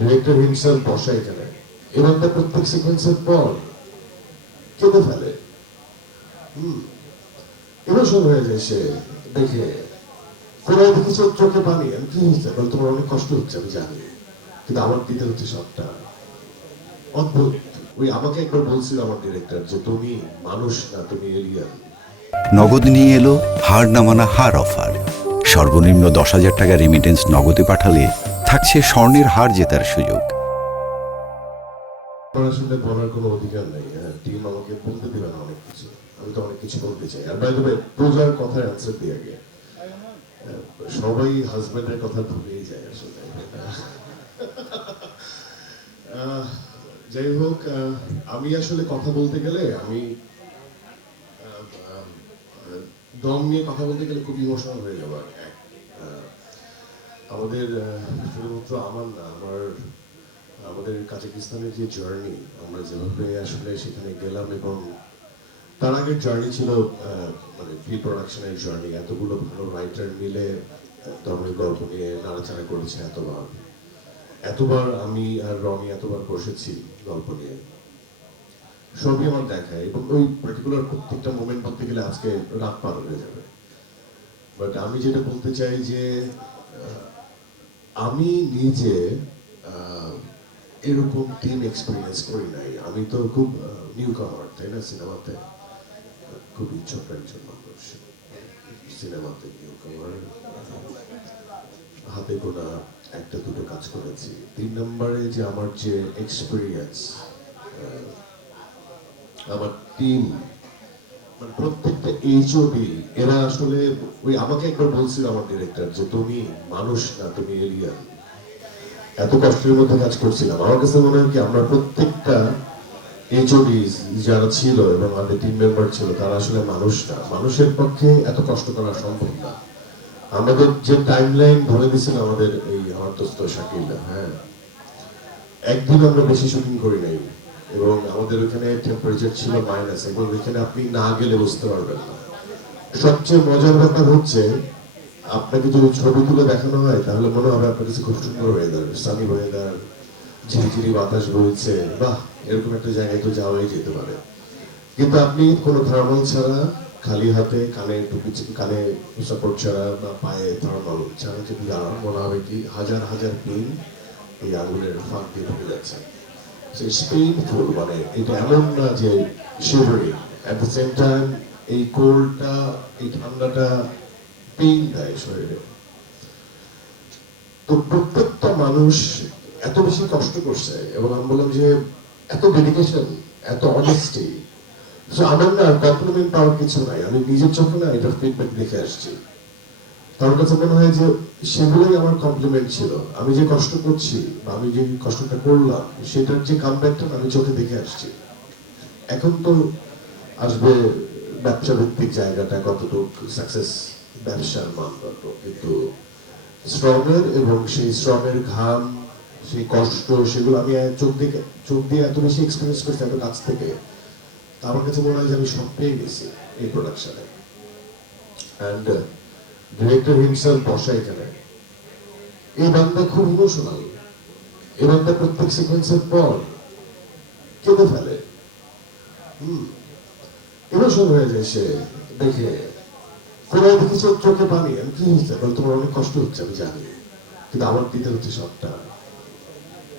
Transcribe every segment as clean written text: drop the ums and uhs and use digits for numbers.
Director himself বসা এখানে এবং তার প্রত্যেক সিকোয়েন্সের পর কেঁদে ফেলে। ইমোশন হয়ে যায় সে দেখে। কোথায় দেখেছে চোখে পানি, আমি কি হচ্ছে বলে, তোমার অনেক কষ্ট হচ্ছে আমি জানি, কিন্তু আমার দিতে হচ্ছে সবটা। অদ্ভুত। ওই আমাকে একবার বলছিল আমার ডিরেক্টর যে তুমি মানুষ না, তুমি এলিয়ান। নগদ নিয়ে এলো হার না মানা হার অফার। সর্বনিম্ন 10,000 টাকা রেমিটেন্স নগদে পাঠালে থাকছে স্বর্ণের হার জেতার সুযোগ। আসলে বলার কোনো অধিকার নেই। টিম আমাকে বলতে দিবে না অনেক কিছু, আমি তো অনেক কিছু বলতে চাই। আর বাই দ্য ওয়ে, পূজার কথায় আনসার দিয়ে আগে সবাই হাজবেন্ডের কথা ভুলেই যায় আসলে। যাই হোক, আমি আসলে কথা বলতে গেলে আমি দম নিয়ে কথা বলতে গেলে খুব ইমোশনাল হয়ে যাবো। আমাদের শুধুমাত্র আমার না, আমাদের কাজাকিস্তানের যে জার্নি, আমরা যেভাবে আসলে সেখানে গেলাম, এবং তার আগের জার্নি ছিল মানে প্রি প্রোডাকশনের জার্নি। এতগুলো ভালো রাইটার মিলে ধর্মের গল্প নিয়ে নাড়াচাড়া করেছে এতবার আমি আর রনি এতবার বসেছি গল্প নিয়ে, সবই আমার দেখায়। এবং ওই পার্টিকুলার প্রত্যেকটা মোমেন্ট বলতে গেলে আজকে রাত পার হয়ে যাবে। বাট আমি যেটা বলতে চাই যে আমি নিজে এরকম টিম এক্সপিরিয়েন্স করি নাই। আমি তো খুব নিউ কামার, তাই না? সিনেমাতে খুবই ছোট একজন মানুষ, সিনেমাতে নিউ কামার, হাতে গোনা একটা দুটো কাজ করেছি। 3 নম্বরে যে আমার যে এক্সপিরিয়েন্স, আমার টিম, মানে প্রত্যেকটা এইচওডি, এরা আসলে ওই আমাকে একবার বলছিল আমার ডিরেক্টর যে তুমি মানুষ না, তুমি এলিয়ান। এত কষ্টের মধ্যে কাজ করছিলাম। আমার কাছে মনে হয় কি আমরা প্রত্যেকটা এইচওডি যারা ছিল এবং আমাদের টিম মেম্বার ছিল, তারা আসলে মানুষ না। মানুষের পক্ষে এত কষ্ট করা সম্ভব না। আমাদের যে টাইমলাইন ধরে দিয়েছিল আমাদের এই আমার দোস্ত শাকিল, হ্যাঁ, একদিন আমরা বেশি শুটিং করি নাই, এবং আমাদের ওখানে টেম্পারেচার ছিল মাইনাস, এবং ওইখানে আপনি না গেলে বুঝতে পারবেন না। সবচেয়ে মজার ব্যাপার হচ্ছে, আপনাকে যদি ছবি তুলে দেখানো হয় তাহলে মনে হবে আপনার কাছে খুব সুন্দর ওয়েদার, সানি ওয়েদার, ঝিরিঝিরি বাতাস বইছে, বাহ, এরকম একটা জায়গায় তো যাওয়াই যেতে পারে। কিন্তু আপনি কোনো থার্মাল ছাড়া, খালি হাতে, কানে টুপি, কানে সাপোর্ট ছাড়া বা পায়ে থার্মাল ছাড়া যদি দাঁড়ান, মনে হবে কি হাজার হাজার পিন এই আঙুলের ফাঁক দিয়ে ঢুকে যাচ্ছে। পেইনফুল, মানে এটা এমন না যে shivering, at the same time এই কোল্ডটা, এই ঠান্ডাটা পেইন দেয় শরীরে। তো প্রত্যেকটা মানুষ এত বেশি কষ্ট করছে, এবং আমি বললাম যে এত ডেডিকেশন, এত অনেস্টি, আমার না কমপ্লিমেন্ট পাওয়ার কিছু নাই। আমি নিজের চোখে না এটার ফিডব্যাক দেখে আসছি। তার কাছে মনে হয় যে সেগুলোই আমার কমপ্লিমেন্ট ছিল। আমি যে কষ্ট করছি বা আমি যে কষ্টটা করলাম, সেটার যে কামব্যাকটা আমি চোখে দেখে আসছি। এখন তো আসবে ব্যবসা ভিত্তিক জায়গাটা কতটুকু সাকসেস, ব্যবসার মানদণ্ড, কিন্তু শ্রমের এবং সেই শ্রমের ঘাম, সেই কষ্ট, সেগুলো আমি চোখ দিয়ে এত বেশি এক্সপিরিয়েন্স করছি এত কাছ থেকে। আমার কাছে মনে হয় যে আমি সব পেয়ে গেছি এই প্রোডাকশনে। অ্যান্ড ডিরেক্টর হিমসেলফ বসা এখানে, এই বান্দা খুব ইমোশনাল। এই বান্দা প্রত্যেক সিকোয়েন্সের পর কেঁদে ফেলে। ইমোশন হয়ে যায় সে দেখে। কোথায় দেখেছে চোখে পানি, আমি কি হচ্ছে বলে, তোমার অনেক কষ্ট হচ্ছে আমি জানি, কিন্তু আমার দিতে হচ্ছে সবটা।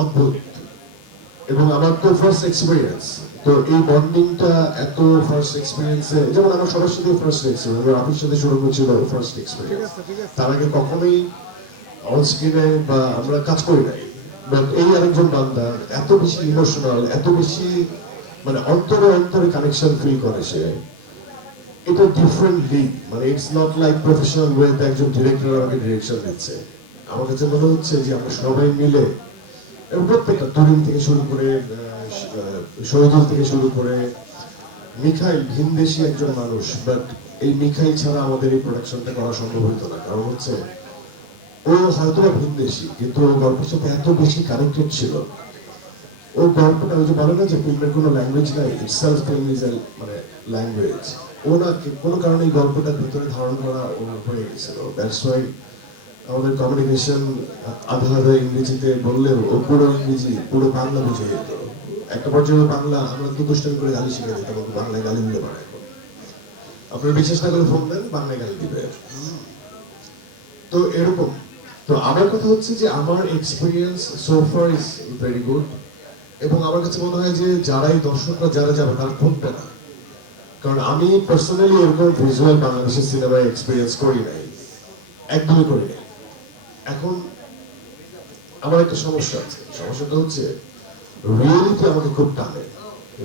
অদ্ভুত। এবং আমার তো ফার্স্ট এক্সপিরিয়েন্স, তো এই বন্ডিংটা এত ফার্স্ট এক্সপিরিয়েন্সে, যেমন আমার সবার সাথে ফার্স্ট এক্সপিরিয়েন্স, আমার আপির সাথে শুরু হয়েছিল ফার্স্ট এক্সপিরিয়েন্স। তার আগে কখনোই অন স্ক্রিনে বা আমরা কাজ করি নাই। বাট এই আরেকজন বান্দা এত বেশি ইমোশনাল, এত বেশি মানে অন্তরে অন্তরে কানেকশন ফিল করে সে। এটা ডিফারেন্ট লিগ, মানে ইটস নট লাইক প্রফেশনাল ওয়েতে একজন ডিরেক্টর আমাকে ডিরেকশন দিচ্ছে। আমার কাছে মনে হচ্ছে যে আমরা সবাই মিলে, এবং প্রত্যেকটা তরুণ থেকে শুরু করে শহীদুল থেকে শুরু করে মিখাইল, ভিনদেশী একজন মানুষ, বাট এই মিখাইল ছাড়া আমাদের এই প্রোডাকশনটা করা সম্ভব হতো না। কারণ হচ্ছে ও হয়তো ভিনদেশী, কিন্তু ও গল্পের সাথে এত বেশি কানেক্টেড ছিল। ও গল্পটা, ওই যে বলে না যে ফিল্মের কোনো ল্যাঙ্গুয়েজ নাই, ইটসেলফ ফিল্ম ইজ মানে ল্যাঙ্গুয়েজ। ও না কোনো কারণে এই গল্পটার ভিতরে ধারণ করা ওর হয়ে গেছিল। দ্যাটস ওয়াই আমাদের কমিউনিকেশন আধা আধা ইংরেজিতে বললেও ও পুরো ইংরেজি পুরো বাংলা বুঝে যেত। একটা পর্যায়ে বাংলা আমরা দুষ্টুমি করে গালি শিখে দিতাম, ওকে বাংলায় গালি দিতে পারে। আপনারা বিশেষ না করে ফোন দেন, বাংলায় গালি দিবে। তো এরকম। তো আমার কথা হচ্ছে যে আমার experience so far is very good, এবং আমার কাছে মনে হয় যে যারাই দর্শকরা যারা যাবে তারা ঠকবে না, কারণ আমি পার্সোনালি এরকম ভিজুয়াল বাংলাদেশের সিনেমায় এক্সপিরিয়েন্স করি নাই, একদমই করি নাই। এখন আমার একটা সমস্যা আছে, সমস্যাটা হচ্ছে রিয়েলিটি আমাকে খুব টানে,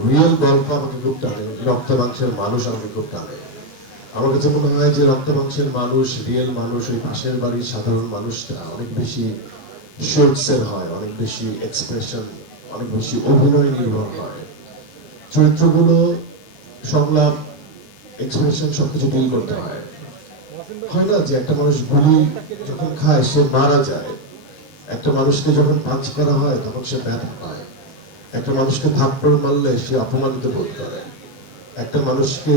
রিয়েল গল্প আমাকে খুব টানে, রক্ত মাংসের মানুষ আমাকে খুব টানে। আমার কাছে মনে হয় যে রক্ত মাংসের মানুষ, রিয়েল মানুষ, ওই পাশের বাড়ির সাধারণ মানুষটা অনেক বেশি শোটসের হয়, অনেক বেশি এক্সপ্রেশন, অনেক বেশি অভিনয় নির্ভর হয়। চরিত্রগুলো সংলাপ, এক্সপ্রেশন সবকিছু ডিল করতে হয়। হয় না যে একটা মানুষ গুলি যখন খায় সে মারা যায়, একটা মানুষকে যখন পাঞ্চ করা হয় তখন সে ব্যথা পায়, একটা মানুষকে থাপ্পড় মারলে সে অপমানিত বোধ করে, একটা মানুষকে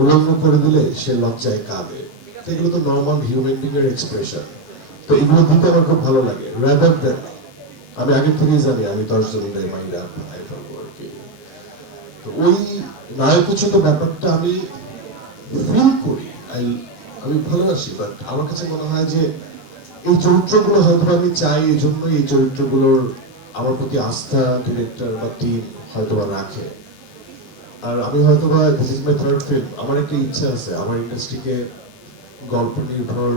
উলঙ্গ করে দিলে সে লজ্জায় কাঁদে। তো এগুলো তো নর্মাল হিউম্যান বিং এর এক্সপ্রেশন। তো এগুলো দিতে আমার খুব ভালো লাগে, রাদার দেন আমি আগে থেকেই জানি আমি 10 জনের মাইরা ভাই ফেলবো আর কি। তো ওই নায়কোচিত ব্যাপারটা আমি ফিল করি, আমি ভালোবাসি। বাট আমার কাছে মনে হয় যে এই চরিত্রগুলো হয়তো আমি চাই, এই জন্যই এই চরিত্রগুলোর আমার প্রতি আস্থা ডিরেক্টর বা টিম হয়তো রাখে। আর আমি হয়তো বা this is my third film, আমার একটা ইচ্ছা আছে আমার ইন্ডাস্ট্রিকে গল্প নির্ভর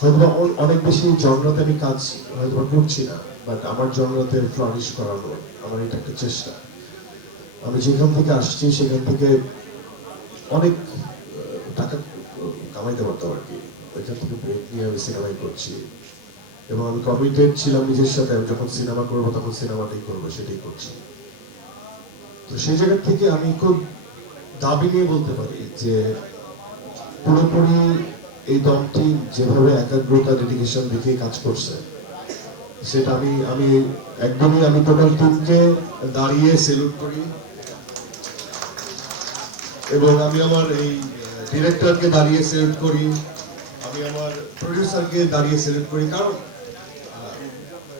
হয়তো অনেক বেশি জনরাতে আমি কাজ হয়তো করছি না, বাট আমার জনরাতে ফ্লারিশ করানো আমার এটা একটা চেষ্টা। আমি যেখান থেকে আসছি সেখান থেকে অনেক টাকা কামাইতে পারতাম আর কি, ওইখান থেকে ব্রেক নিয়ে আমি সিনেমাই করছি, এবং আমি কমিটেড ছিলাম নিজের সাথে, আমি যখন সিনেমা করবো তখন সিনেমাটাই করবো, সেটাই করছি। তো সেই জায়গা থেকে আমি খুব দাবি নিয়ে বলতে পারি যে পুরোপুরি এই দলটি যেভাবে একাগ্রতা ডেডিকেশন দেখে কাজ করছে, সেটা আমি আমি একদমই আমি টোটাল টিমকে দাঁড়িয়ে সেলুট করি, এবং আমি আমার এই ডিরেক্টরকে দাঁড়িয়ে সেলুট করি, আমি আমার প্রডিউসারকে দাঁড়িয়ে সেলুট করি, কারণ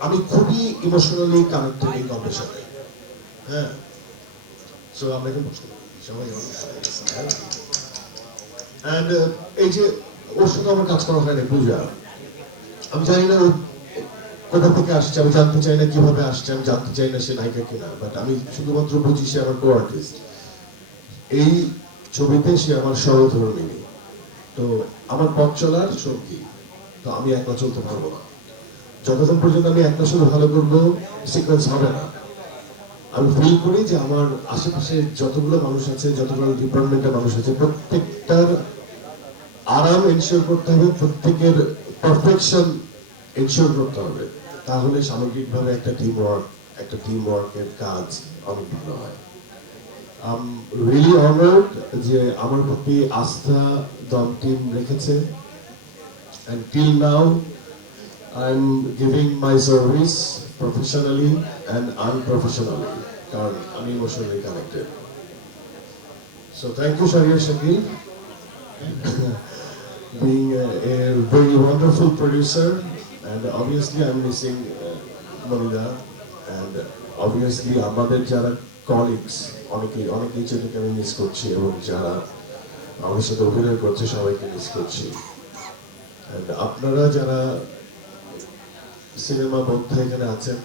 আমি খুবই ইমোশনালি কানেক্টেড এই গল্পের সাথে। হ্যাঁ, সো আমরা এখন বসতে পারি সবাই। অ্যান্ড এই যে ওর সাথে আমার কাজ করা হয় না পূজা, আমি জানি না ও কোথা থেকে আসছে, আমি জানতে চাই না কিভাবে আসছে, আমি জানতে চাই না সে নায়িকা কিনা, বাট আমি শুধুমাত্র বুঝি সে আমার কো আর্টিস্ট। এই ছবিতে সে আমার সহধর্মিণী, তো আমার পথ চলার সঙ্গী। তো আমি একলা চলতে পারবো না, যতক্ষণ পর্যন্ত আমি একলা শুধু ভালো করবো সিকোয়েন্স হবে না। আমি ফিল করি যে আমার আশেপাশে যতগুলো মানুষ আছে, যতগুলো ডিপার্টমেন্টের মানুষ আছে, প্রত্যেকটার আরাম এনশিওর করতে হবে, প্রত্যেকের পারফেকশন এনশিওর করতে হবে, তাহলে সামগ্রিকভাবে একটা টিম ওয়ার্কের কাজ অনেক ভালো হয়। আই এম রিয়েলি অনার্ড যে আমার প্রতি আস্থা দম টিম রেখেছে, and till now I'm giving my service professionally and unprofessionally, কারণ আমি emotionally connected. So thank you Shahriar Shakil being a very wonderful producer, and obviously I'm missing Monida, and obviously আমাদের যারা কলিগস অনেকেই ছেলেকে আমি miss করছি, এবং যারা আমার সাথে অভিনয় করছে সবাইকে মিস করছি। আপনারা যারা সিনেমা বোদ্ধা এখানে আছেন,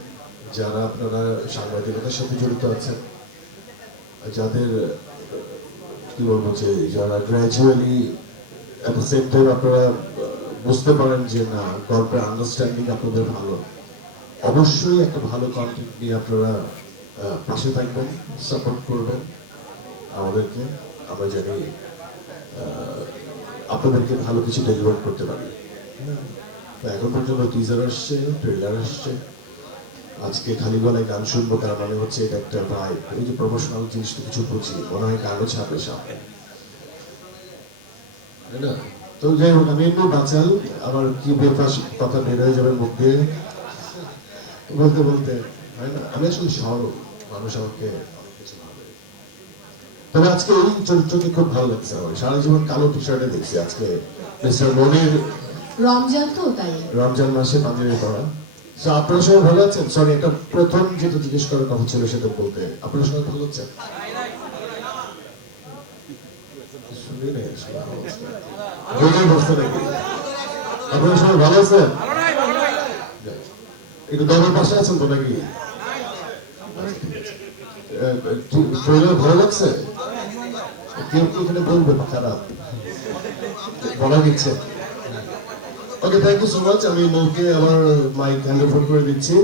যারা আপনারা সাংবাদিকতার সাথে জড়িত আছেন, যাদের কি বলবো যে যারা gradually at the same time আপনারা বুঝতে পারেন যে না গল্পের আন্ডারস্ট্যান্ডিং আপনাদের ভালো, অবশ্যই একটা ভালো কন্টেন্ট নিয়ে আপনারা পাশে থাকবেন, সাপোর্ট করবেন আমাদেরকে। আমরা জানি আপনাদেরকে ভালো কিছু ডেলিভার করতে পারি। এখন পর্যন্ত টিজার আসছে, ট্রেলার আসছে, আজকে খালি গলায় গান শুনবো, তার মানে হচ্ছে এটা একটা ভাই এই যে প্রমোশনাল জিনিস তো কিছু বুঝি, মনে হয় গানও ছাপে সামনে, তাই না? তো যাই হোক, আমি এমনি বাঁচাল, আমার কি বেফাস কথা বের হয়ে যাবে মুখ দিয়ে বলতে বলতে, হয় না? আমি আসলে সরল মানুষ, আমাকে অনেক কিছু ভাবে। তবে আজকে এই চরিত্রকে খুব ভালো লাগছে আমার, সারা জীবন কালো টি শার্টে দেখছি, আজকে মিস্টার মনির রমজান তো তাই। রমজান মাসে পাঞ্জাবি পরা। তো আপনারা সবাই ভালো আছেন? সরি, এটা প্রথম যেটা জিজ্ঞেস করার কথা ছিল সেটা বলতে, আপনারা সবাই ভালো আছেন? শুনি নাই আসলে আমার অবস্থা। বলেই বসতে নাকি? আপনারা সবাই ভালো আছেন? একটু দলের পাশে আছেন তো নাকি? ট্রেলার ভালো লাগছে? কেউ কি এখানে বলবে খারাপ? বলা দিচ্ছে। ওকে, থ্যাংক ইউ সো মাচ। আমি মৌকে আমার মাইক হ্যান্ড ওভার করে দিচ্ছি।